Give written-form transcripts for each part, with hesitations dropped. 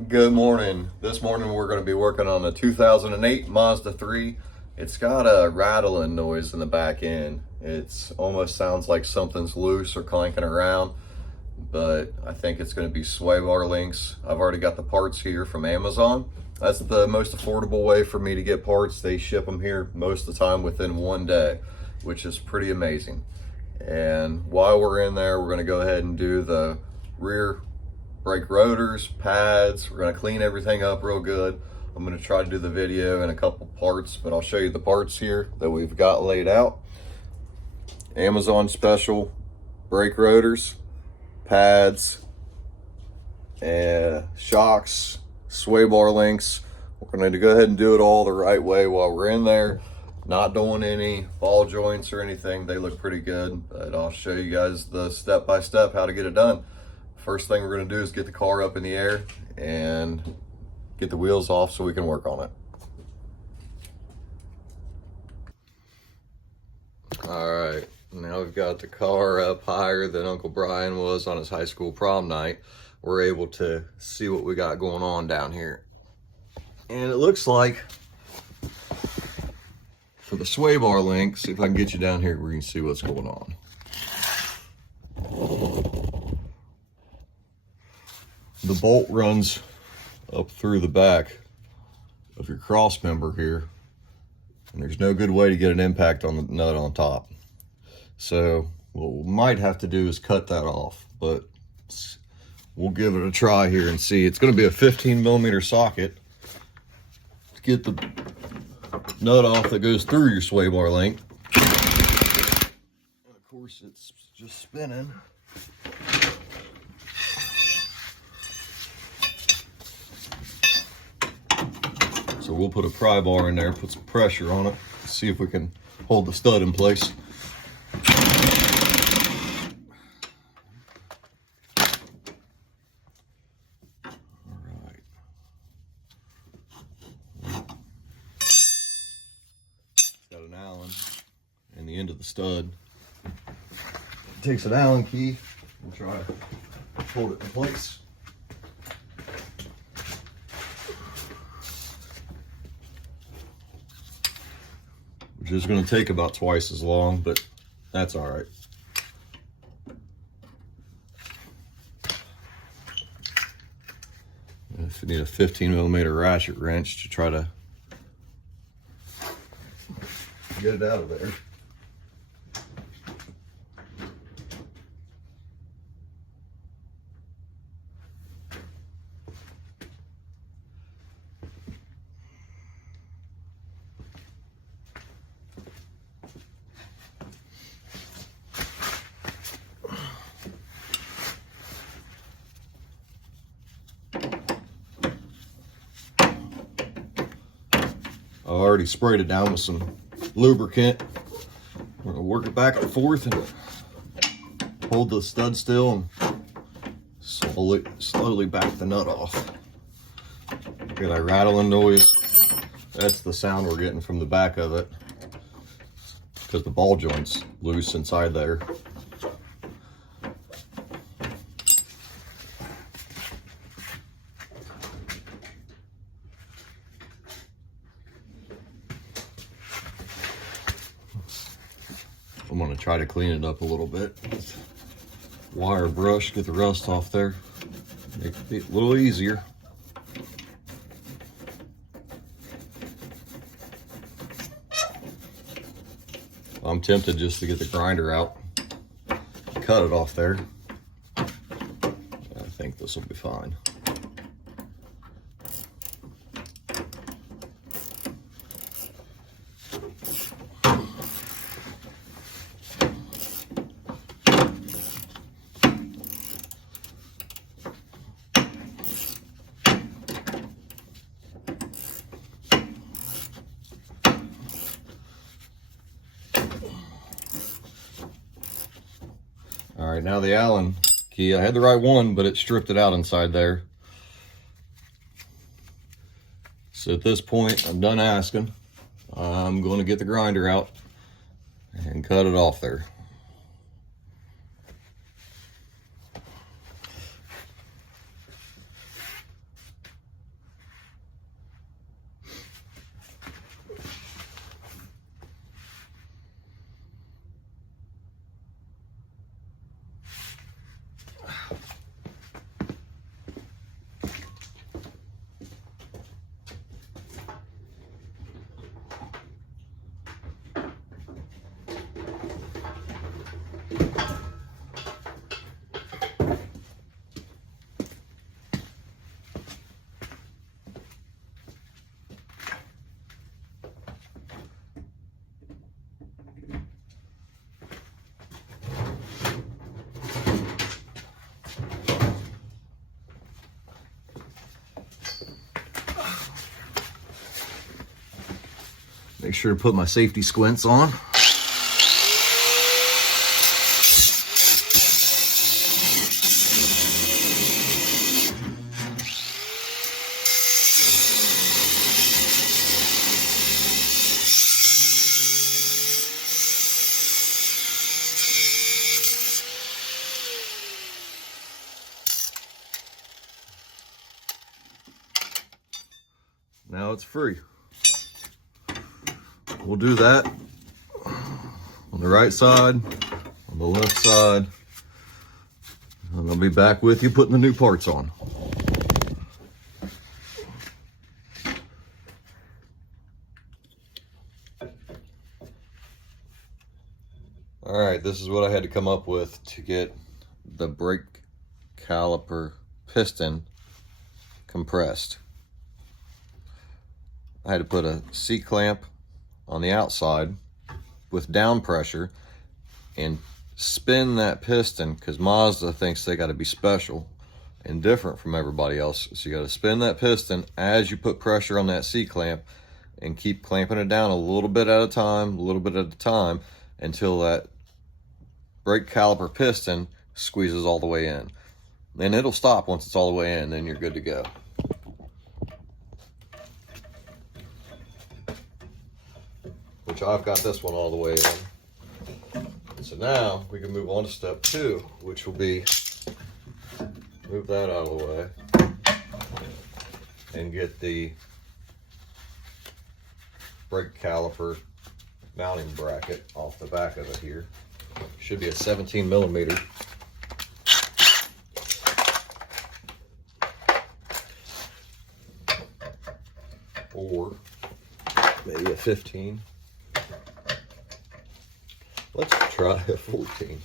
Good morning. This morning we're going to be working on a 2008 Mazda 3. It's got a rattling noise in the back end. It's almost sounds like something's loose or clanking around, but I think it's going to be sway bar links. I've already got the parts here from Amazon. That's the most affordable way for me to get parts. They ship them here most of the time within one day, which is pretty amazing. And while we're in there, we're going to go ahead and do the rear brake rotors, pads. We're going to clean everything up real good. I'm going to try to do the video in a couple parts, but I'll show you the parts here that we've got laid out. Amazon special brake rotors, pads, and shocks, sway bar links. We're going to go ahead and do it all the right way while we're in there. Not doing any ball joints or anything. They look pretty good, but I'll show you guys the step-by-step how to get it done. First thing we're going to do is get the car up in the air and get the wheels off so we can work on it. All right, now we've got the car up higher than Uncle Brian was on his high school prom night. We're able to see what we got going on down here. And it looks like for the sway bar link, see if I can get you down here where you can see what's going on. The bolt runs up through the back of your cross member here, and there's no good way to get an impact on the nut on top. So what we might have to do is cut that off, but we'll give it a try here and see. It's going to be a 15mm socket to get the nut off that goes through your sway bar link. And of course, it's just spinning. So we'll put a pry bar in there, put some pressure on it, see if we can hold the stud in place. All right. Got an Allen in the end of the stud. It takes an Allen key. We'll try to hold it in place. Which is going to take about twice as long, but that's all right. If you need a 15mm ratchet wrench to try to get it out of there. I already sprayed it down with some lubricant. We're gonna work it back and forth and hold the stud still and slowly back the nut off. Hear that rattling noise? That's the sound we're getting from the back of it because the ball joint's loose inside there. I'm gonna try to clean it up a little bit with wire brush, get the rust off there, make it a little easier. I'm tempted just to get the grinder out, cut it off there. I think this will be fine. All right, now the Allen key. I had the right one, but it stripped it out inside there. So at this point, I'm done asking. I'm going to get the grinder out and cut it off there. Make sure to put my safety squints on. Now it's free. We'll do that on the right side, on the left side, and I'll be back with you putting the new parts on. All right, this is what I had to come up with to get the brake caliper piston compressed. I had to put a C-clamp on the outside with down pressure and spin that piston, because Mazda thinks they got to be special and different from everybody else. So you got to spin that piston as you put pressure on that C-clamp and keep clamping it down a little bit at a time, until that brake caliper piston squeezes all the way in. Then it'll stop once it's all the way in, then you're good to go. Which I've got this one all the way in. So now we can move on to step 2, which will be move that out of the way and get the brake caliper mounting bracket off the back of it here. Should be a 17 millimeter. Or maybe a 15. Let's try a 14.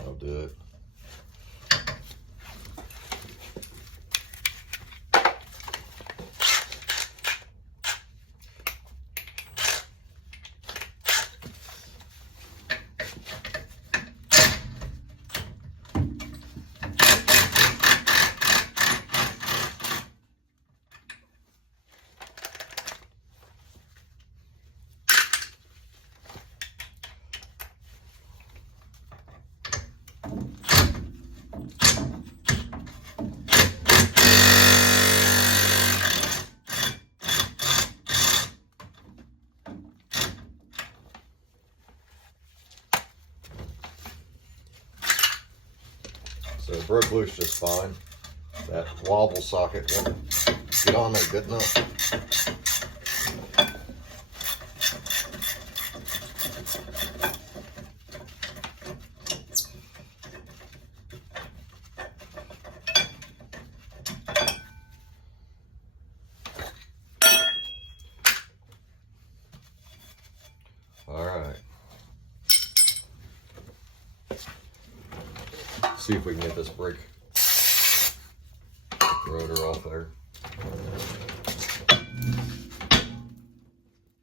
I'll do it. So it broke loose just fine. That wobble socket didn't get on there good enough. All right. See if we can get this brake rotor off there.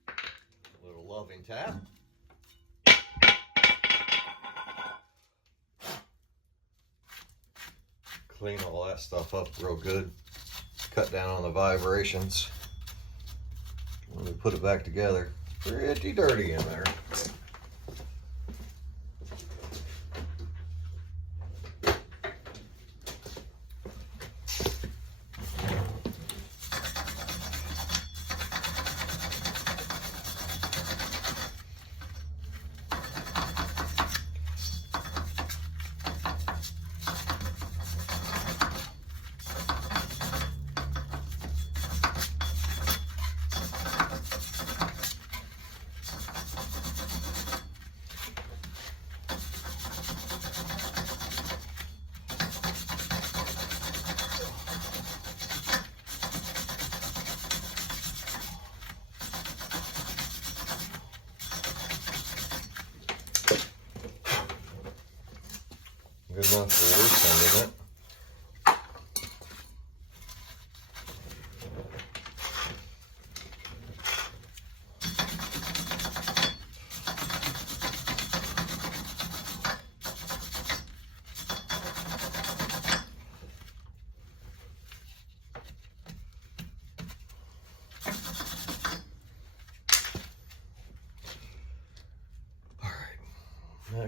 A little loving tap. Clean all that stuff up real good. Cut down on the vibrations. When we put it back together, pretty dirty in there. Good enough for worse end of it.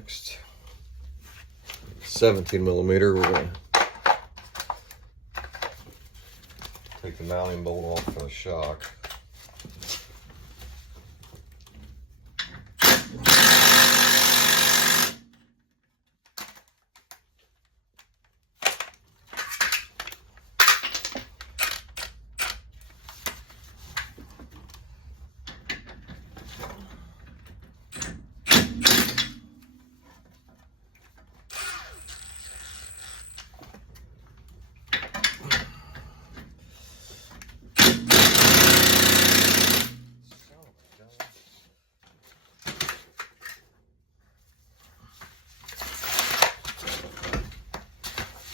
next. 17 millimeter, we're gonna take the mounting bolt off for the shock.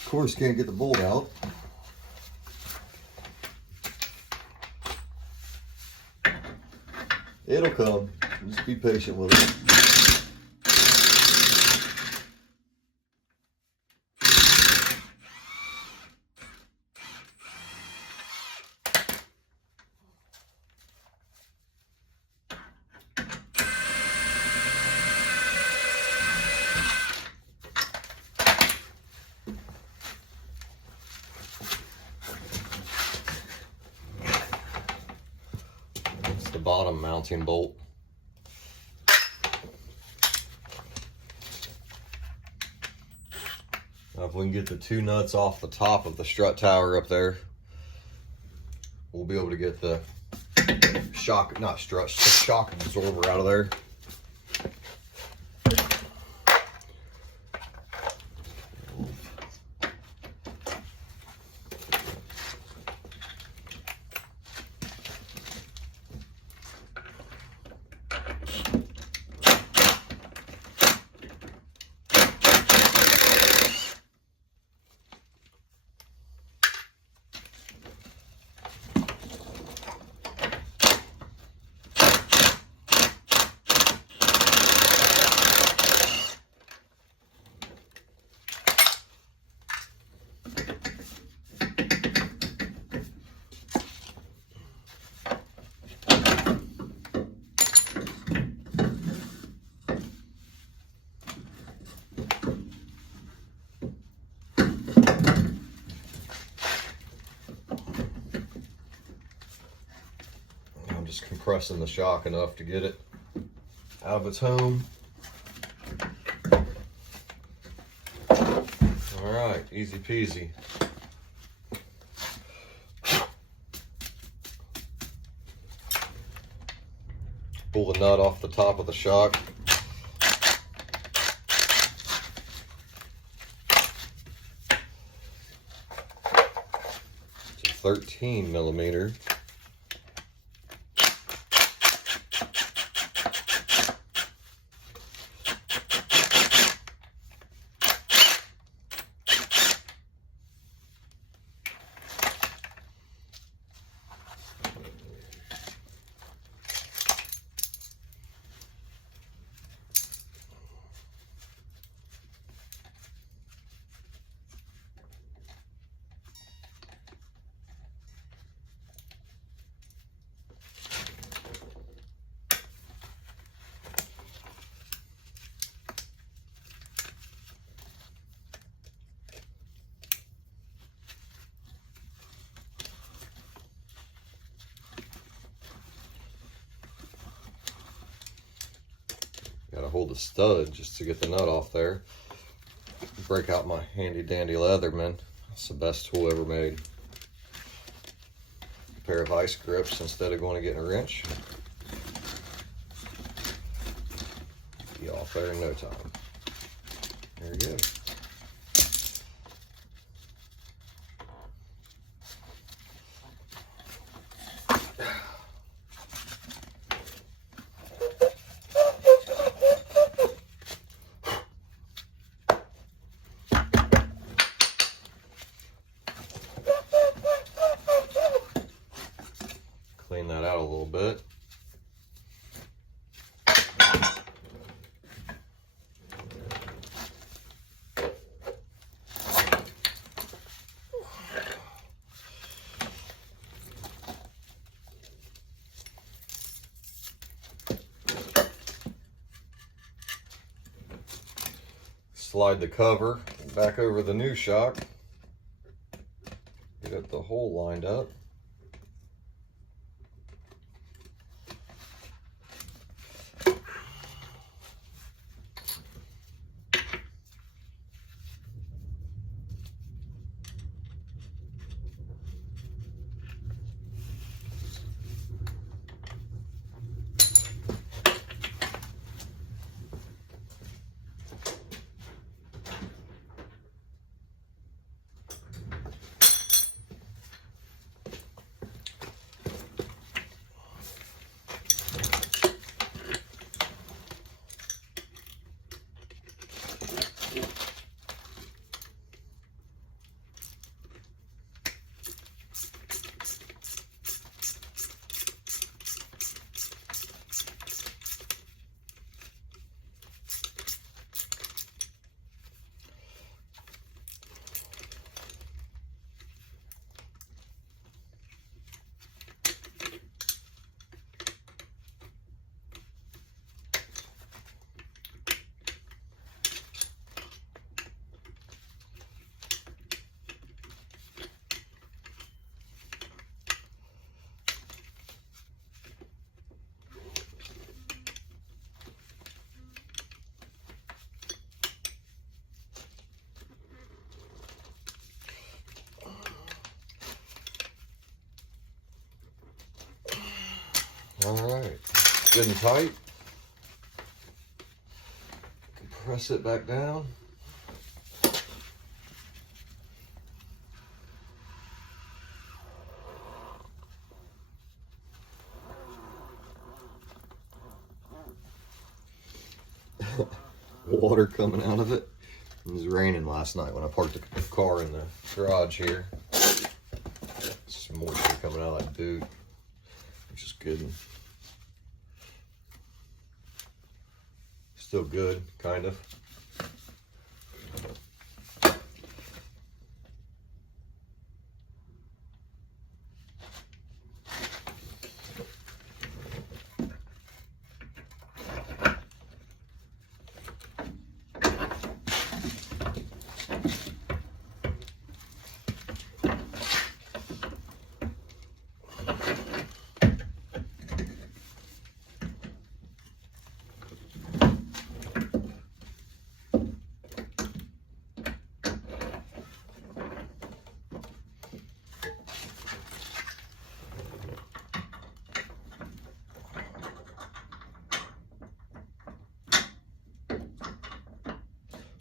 Of course, can't get the bolt out. It'll come. Just be patient with it. The bottom mounting bolt. Now if we can get the two nuts off the top of the strut tower up there, we'll be able to get the shock, not strut, the shock absorber out of there. Just compressing the shock enough to get it out of its home. All right, easy peasy. Pull the nut off the top of the shock. It's a 13 millimeter. Gotta hold the stud just to get the nut off there. Break out my handy dandy Leatherman. It's the best tool ever made. A pair of vice grips instead of going to getting a wrench. Be off there in no time. There you go. Clean that out a little bit. slide the cover back over the new shock. Get up the hole lined up. All right, good and tight. Press it back down. Water coming out of it. It was raining last night when I parked the car in the garage here. Some moisture coming out of that boot, which is good. Still good, kind of.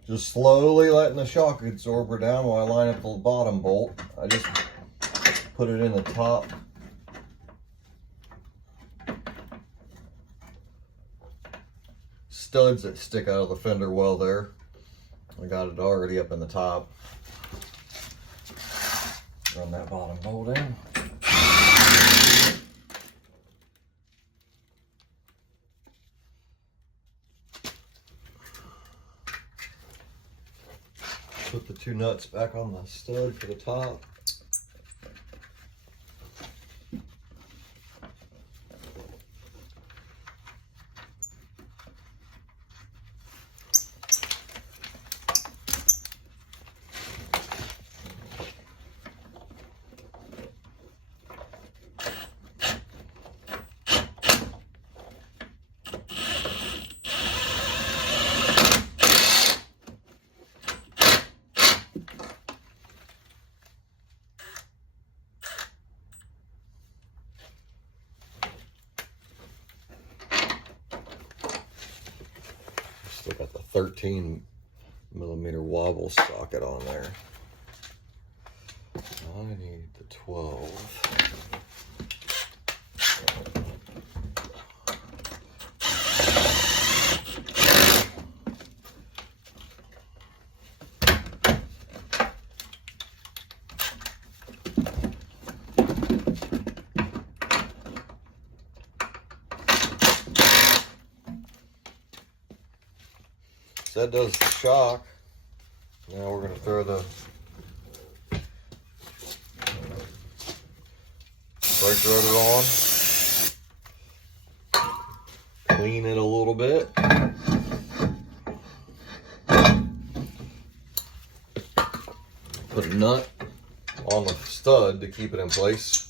Just slowly letting the shock absorber down while I line up the bottom bolt. I just put it in the top. Studs that stick out of the fender well there. I got it already up in the top. Run that bottom bolt in. Put the two nuts back on the stud for the top. Still got the 13mm wobble socket on there. I need the 12. So that does the shock. Now we're going to throw the brake rotor on, clean it a little bit, put a nut on the stud to keep it in place,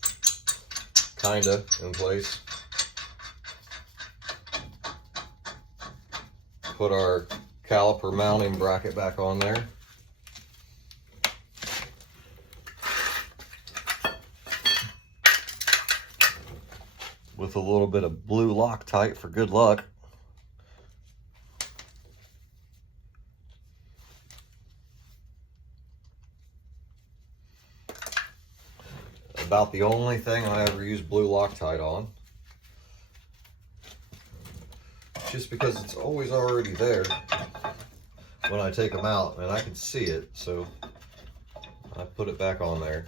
kinda in place. Put our caliper mounting bracket back on there. With a little bit of blue Loctite for good luck. About the only thing I ever use blue Loctite on. Just because it's always already there when I take them out, and I can see it, so I put it back on there.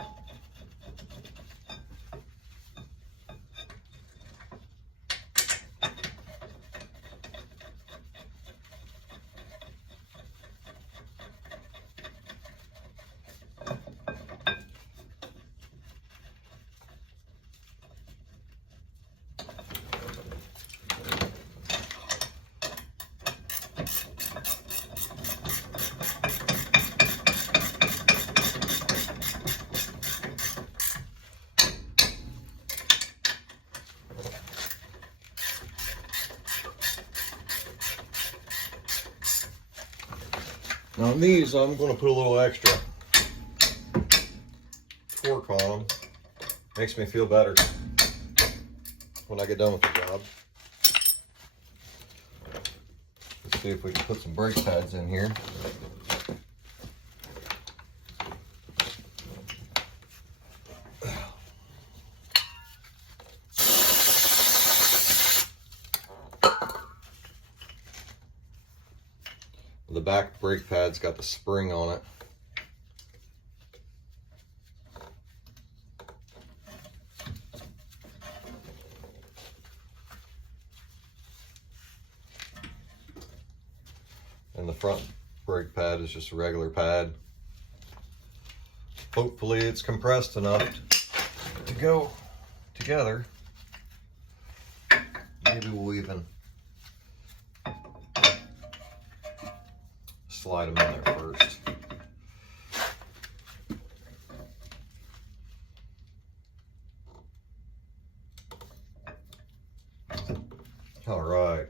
Now on these, I'm going to put a little extra torque on them. Makes me feel better when I get done with the job. Let's see if we can put some brake pads in here. The back brake pad's got the spring on it. And the front brake pad is just a regular pad. Hopefully it's compressed enough to go together. Maybe we'll even slide them in there first. All right.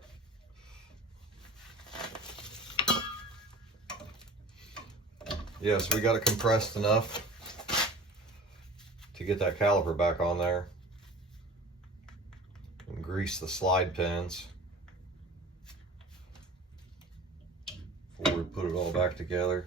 Yes, we got it compressed enough to get that caliper back on there and grease the slide pins before we put it all back together.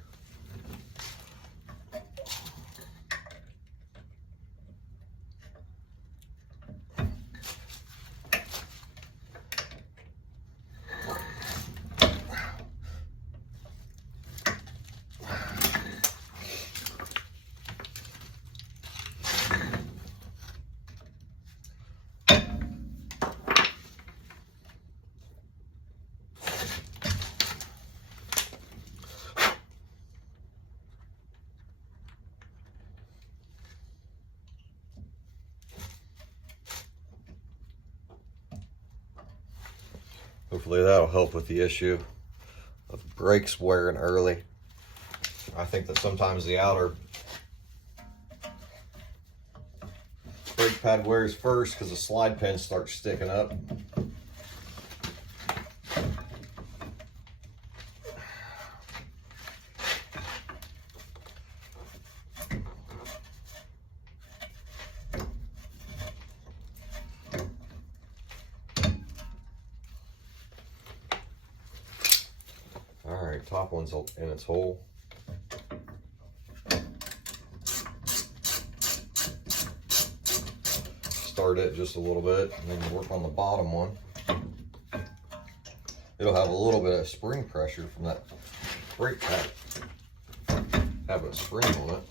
Hopefully that'll help with the issue of brakes wearing early. I think that sometimes the outer brake pad wears first because the slide pins start sticking up. Alright, top one's in its hole. Start it just a little bit and then work on the bottom one. It'll have a little bit of spring pressure from that brake pad. Have a spring on it.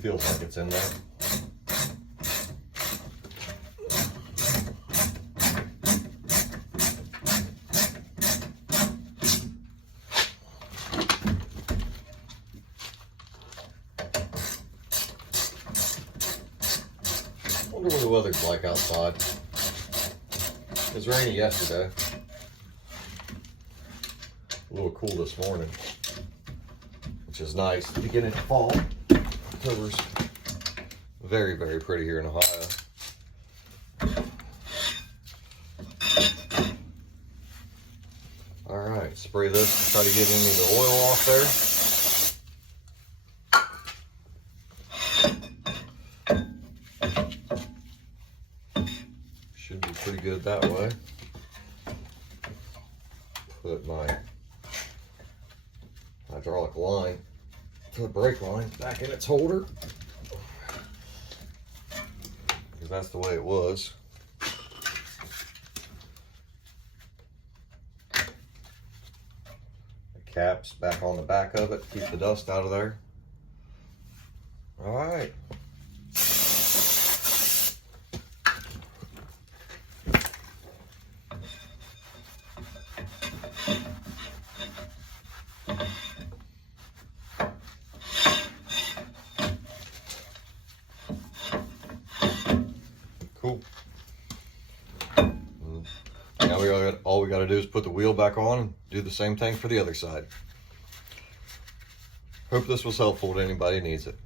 Feels like it's in there. I wonder what the weather's like outside. It was rainy yesterday. a little cool this morning, which is nice at the beginning of fall. October's very, very pretty here in Ohio. All right, spray this to try to get any of the oil off there. Should be pretty good that way. Put my hydraulic line to the brake line back in its holder, because that's the way it was. The cap's back on the back of it, keep the dust out of there. All right. Cool. Now all we got to do is put the wheel back on and do the same thing for the other side. Hope this was helpful to anybody who needs it.